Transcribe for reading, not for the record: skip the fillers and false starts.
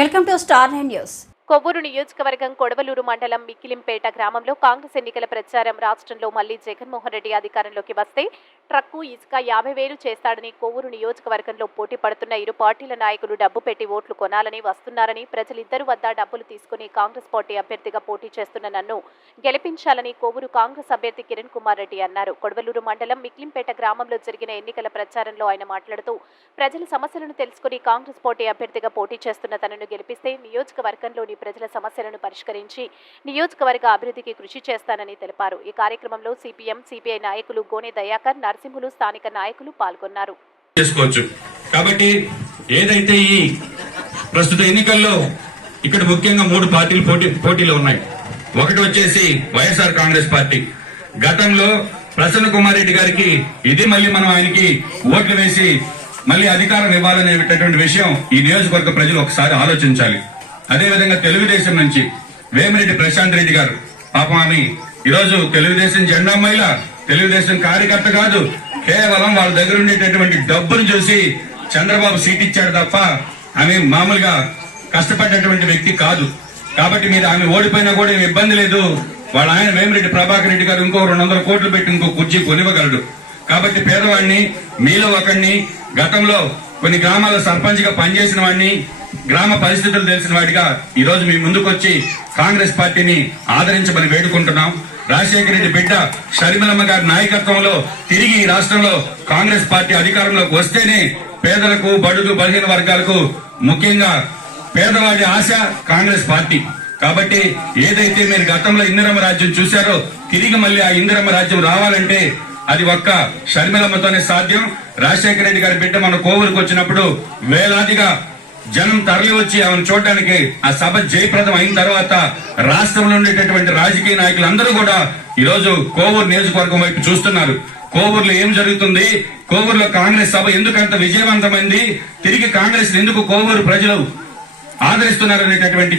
Welcome to star 9 news. Kovvur నియోజకవర్గం కొడవలూరు మండలం మిక్కిలింపేట గ్రామంలో కాంగ్రెస్ ఎన్నికల ప్రచారం. రాష్ట్రంలో మళ్లీ జగన్మోహన్ రెడ్డి అధికారంలోకి వస్తే ట్రక్కు ఇసుక 50,000 చేస్తాడని కొవ్వూరు నియోజకవర్గంలో పోటీ పడుతున్న ఇరు పార్టీల నాయకులు డబ్బు పెట్టి ఓట్లు కొనాలని వస్తున్నారని, ప్రజలిద్దరి వద్ద డబ్బులు తీసుకుని కాంగ్రెస్ పార్టీ అభ్యర్థిగా పోటీ చేస్తున్న నన్ను గెలిపించాలని కొవ్వూరు కాంగ్రెస్ అభ్యర్థి కిరణ్ కుమార్ రెడ్డి అన్నారు. కొడవలూరు మండలం మిక్కిలింపేట గ్రామంలో జరిగిన ఎన్నికల ప్రచారంలో ఆయన మాట్లాడుతూ, ప్రజల సమస్యలను తెలుసుకుని కాంగ్రెస్ పార్టీ అభ్యర్థిగా పోటీ చేస్తున్న తనను గెలిపిస్తే నియోజకవర్గంలోని ప్రజల సమస్యలను పరిష్కరించి నియోజకవర్గ అభివృద్ధికి కృషి చేస్తానని తెలిపారు. ఈ కార్యక్రమంలో సిపిఎం, సిపిఐ నాయకులు గోనె దయాకర్, నరసింహులు, స్థానిక నాయకులు పాల్గొన్నారు. కాబట్టి ఏదైతే ఈ ప్రస్తుత ఎన్నికల్లో ఇక్కడ ముఖ్యంగా 3 పార్టీలు పోటీలో ఉన్నాయి. ఒకటి వచ్చేసి వైఎస్ఆర్ కాంగ్రెస్ పార్టీ. గతంలో ప్రసన్న కుమార్ రెడ్డి గారికి ఇది మళ్ళీ మనం ఆయనకి ఓట్లు వేసి మళ్ళీ అధికారం ఇవ్వాలనేటటువంటి విషయం ఈ నియోజకవర్గ ప్రజలు ఒకసారి ఆలోచించాలి. అదేవిధంగా తెలుగుదేశం నుంచి వేమిరెడ్డి ప్రశాంత్ రెడ్డి గారు, పాపం ఆమె ఈరోజు తెలుగుదేశం జెండా మహిళ, తెలుగుదేశం కార్యకర్త కాదు, కేవలం వాళ్ళ దగ్గర ఉండేటటువంటి డబ్బును చూసి చంద్రబాబు సీట్ ఇచ్చాడు తప్ప ఆమె మామూలుగా కష్టపడ్డటువంటి వ్యక్తి కాదు. కాబట్టి మీరు ఆమె ఓడిపోయినా కూడా ఏమి ఇబ్బంది లేదు. వాళ్ళ ఆయన వేమిరెడ్డి ప్రభాకర్ రెడ్డి గారు ఇంకో 200 కోట్లు పెట్టి ఇంకో కుర్చీ కొనివ్వగలడు. కాబట్టి పేదవాడిని, మీలో ఒకడిని, గతంలో కొన్ని గ్రామాల సర్పంచ్ గా పనిచేసిన వాడిని, గ్రామ పరిస్థితులు తెలిసిన వాడిగా ఈ రోజు మీ ముందుకొచ్చి కాంగ్రెస్ పార్టీని ఆదరించమని వేడుకుంటున్నాం. రాజశేఖర రెడ్డి బిడ్డ షర్మిలమ్మ గారి నాయకత్వంలో తిరిగి ఈ రాష్ట్రంలో కాంగ్రెస్ పార్టీ అధికారంలోకి వస్తేనే పేదలకు, బడుగు, బలహీన వర్గాలకు, ముఖ్యంగా పేదవాడి ఆశ కాంగ్రెస్ పార్టీ. కాబట్టి ఏదైతే మీరు గతంలో ఇందిరమ్మ రాజ్యం చూశారో తిరిగి మళ్ళీ ఆ ఇందిరమ్మ రాజ్యం రావాలంటే అది ఒక్క షర్మిలమ్మతోనే సాధ్యం. రాజశేఖర రెడ్డి గారి బిడ్డ మన కోవూరుకు వచ్చినప్పుడు వేలాదిగా జనం తరలి వచ్చి ఆమెను చూడడానికి ఆ సభ జయప్రదం అయిన తర్వాత రాష్ట్రంలో ఉండేటటువంటి రాజకీయ నాయకులందరూ కూడా ఈ రోజు కోవూరు నియోజకవర్గం వైపు చూస్తున్నారు. కోవూరులో ఏం జరుగుతుంది, కోవూరులో కాంగ్రెస్ సభ ఎందుకంత విజయవంతమైంది, తిరిగి కాంగ్రెస్ ఎందుకు కోవూరు ప్రజలు ఆదరిస్తున్నారు అనేటటువంటి